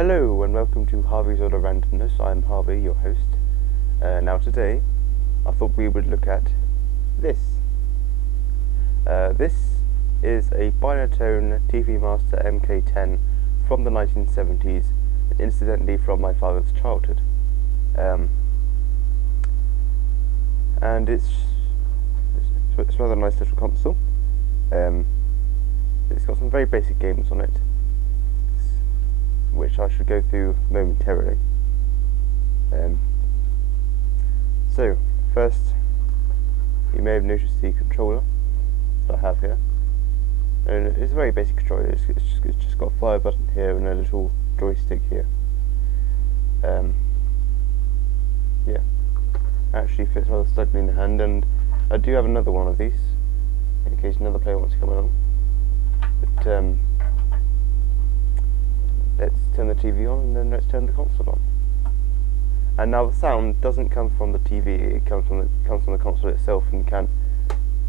Hello and welcome to Harvey's Order Randomness. I'm Harvey, your host. Now today, I thought we would look at this. This is a Binatone TV Master MK10 from the 1970s, and incidentally from my father's childhood. And it's a rather nice little console. It's got some very basic games on it, which I should go through momentarily. So, first, you may have noticed the controller that I have here. And it's a very basic controller. It's just got a fire button here and a little joystick here. Yeah, actually fits rather snugly in the hand, and I do have another one of these in case another player wants to come along. But let's turn the TV on and then let's turn the console on. And now the sound doesn't come from the TV; it comes from the console itself, and you can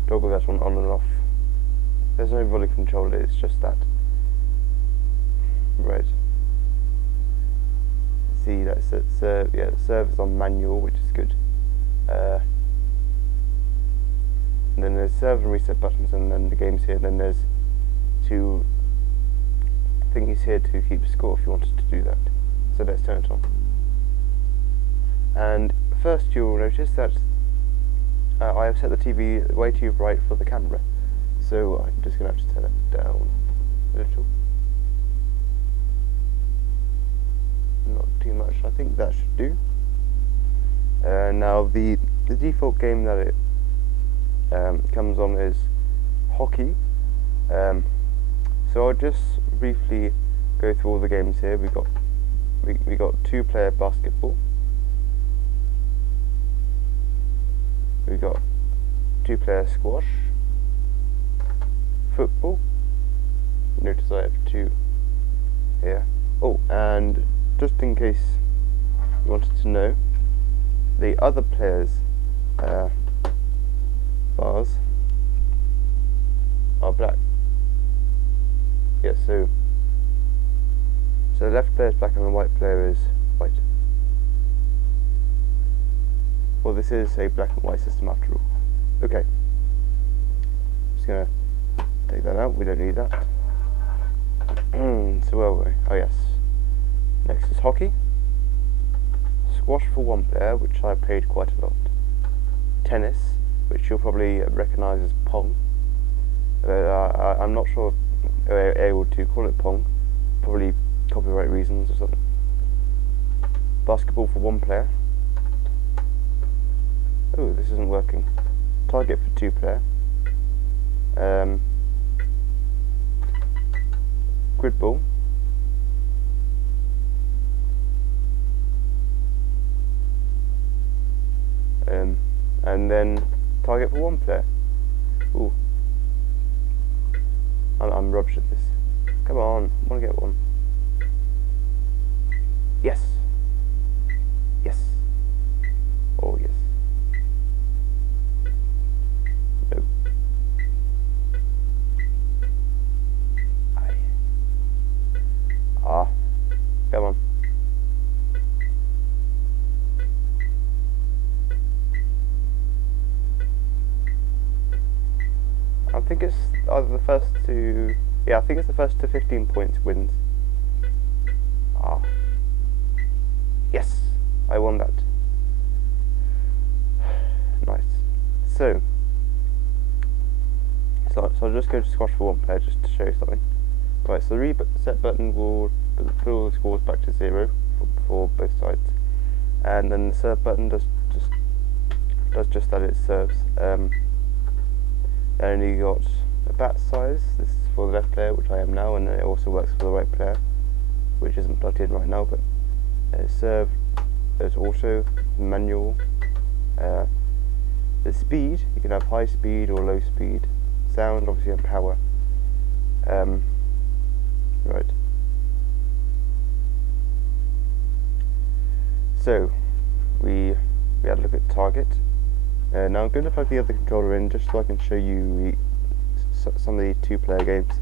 toggle that one on and off. There's no volume control; it's just that. Right. See, it serves on manual, which is good. And then there's serve and reset buttons, and then the game's here. And then there's two thingies here to keep score if you wanted to do that. So let's turn it on. And first you'll notice that I have set the TV way too bright for the camera. So I'm just going to have to turn it down a little. Not too much, I think that should do. Now the default game that it comes on is hockey. So I'll just briefly go through all the games here. We got 2-player basketball. We got 2-player squash. Football. Notice I have 2 here. Oh, and just in case you wanted to know, the other players' bars are black. Yes, so the left player is black and the right player is white. Well, this is a black and white system after all. Okay. Just gonna take that out, we don't need that. So where were we? Oh yes. Next is hockey. Squash for 1 player, which I played quite a lot. Tennis, which you'll probably recognise as pong. I'm not sure if they're able to call it pong, probably copyright reasons or something. Basketball for 1 player. Oh, this isn't working. Target for 2 player. Grid ball. And then target for 1 player. Ooh. I'm rubbish at this. Come on, I want to get one. Yes. Yes. Oh yes. No. Aye. Ah. Come on. I think it's either the first to... Yeah, I think it's the first to 15 points wins. Ah. Yes! I won that. Nice. So I'll just go to squash for 1 player just to show you something. Right, so the reset button will put all the scores back to 0 for both sides. And then the serve button does just that, it serves. And you got a bat size. This is for the left player, which I am now, and it also works for the right player, which isn't plugged in right now. But serve, there's auto, manual. The speed, you can have high speed or low speed. Sound, obviously, and power. Right. So we had a look at target. Now I'm going to plug the other controller in just so I can show you some of the 2-player games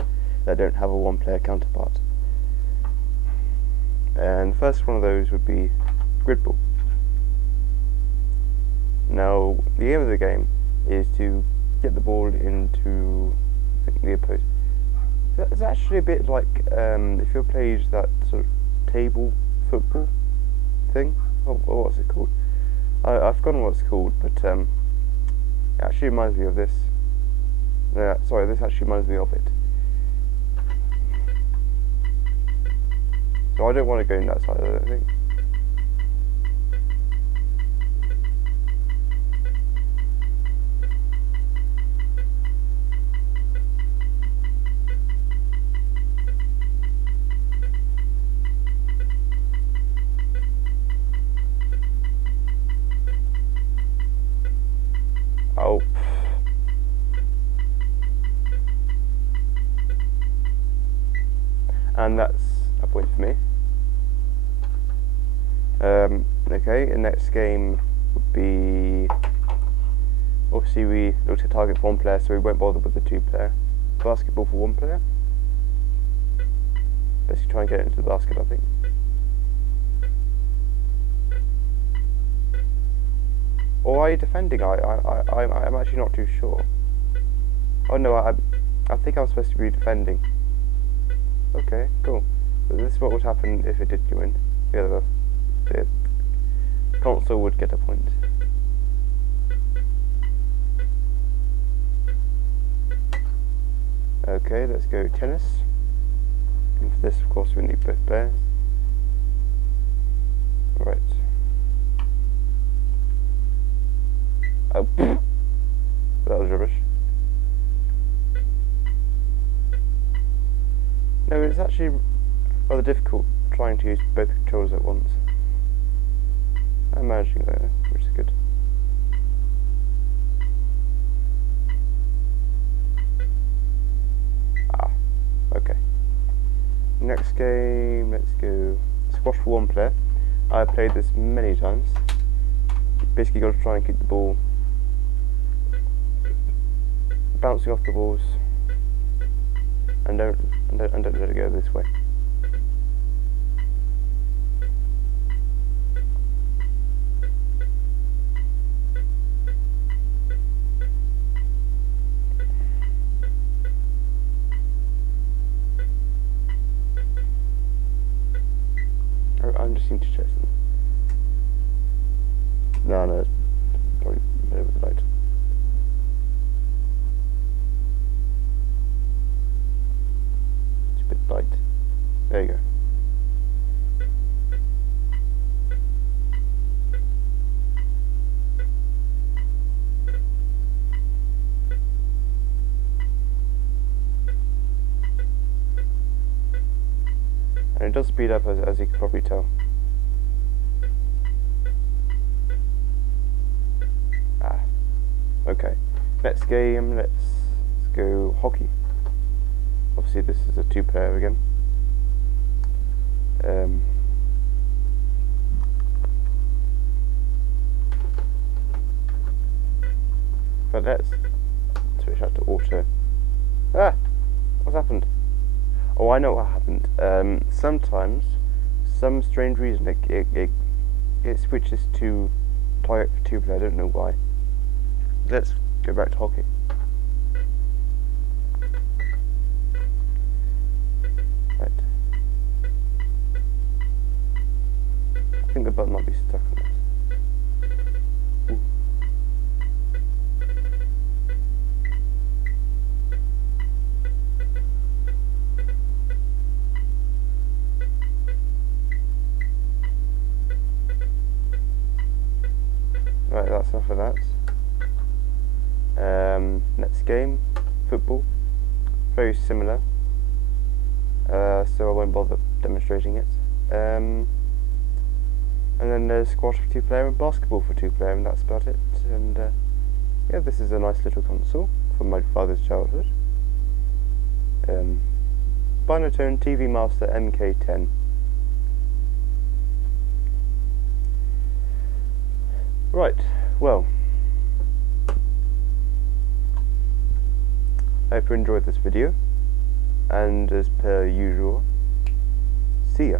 that don't have a 1-player counterpart. and the first one of those would be grid ball. Now, the aim of the game is to get the ball into, I think, the opposed. It's actually a bit like if you played that sort of table football thing. Oh, what's it called? I've forgotten what it's called, but it actually reminds me of this. Sorry, this actually reminds me of it. So I don't want to go in that side, I don't think. Oh. And that's a point for me. Okay, the next game would be, obviously we looked at target for one player, so we won't bother with the 2-player. Basketball for 1 player. Basically try and get into the basket, I think. Or are you defending? I'm actually not too sure. Oh no, I think I'm supposed to be defending. Okay, cool. So this is what would happen if it did go in. The console would get a point. Okay, let's go tennis. And for this, of course, we need both players. Right. Oh, that was rubbish. No, it's actually rather difficult trying to use both controllers at once. I'm managing though, which is good. Okay. Next game, let's go squash for 1 player. I've played this many times. You basically got to try and keep the ball bouncing off the balls, and don't let it go this way. I'm just need to check something. No, it's probably over the light. It's a bit light. There you go. And it does speed up as you can probably tell. Okay. Next game, let's go hockey. Obviously this is a 2-player again. But let's switch out to auto. What's happened? Oh, I know what happened. Sometimes, some strange reason, it switches to target for 2-player. I don't know why. Let's go back to hockey. Right. I think the button might be stuck on this. Ooh. Right, that's enough of that. Next game, football. Very similar. So I won't bother demonstrating it. And then there's squash for 2-player and basketball for 2-player, and that's about it. And yeah, this is a nice little console from my father's childhood. Binatone TV Master MK10. Right, well, I hope you enjoyed this video, and as per usual, see ya.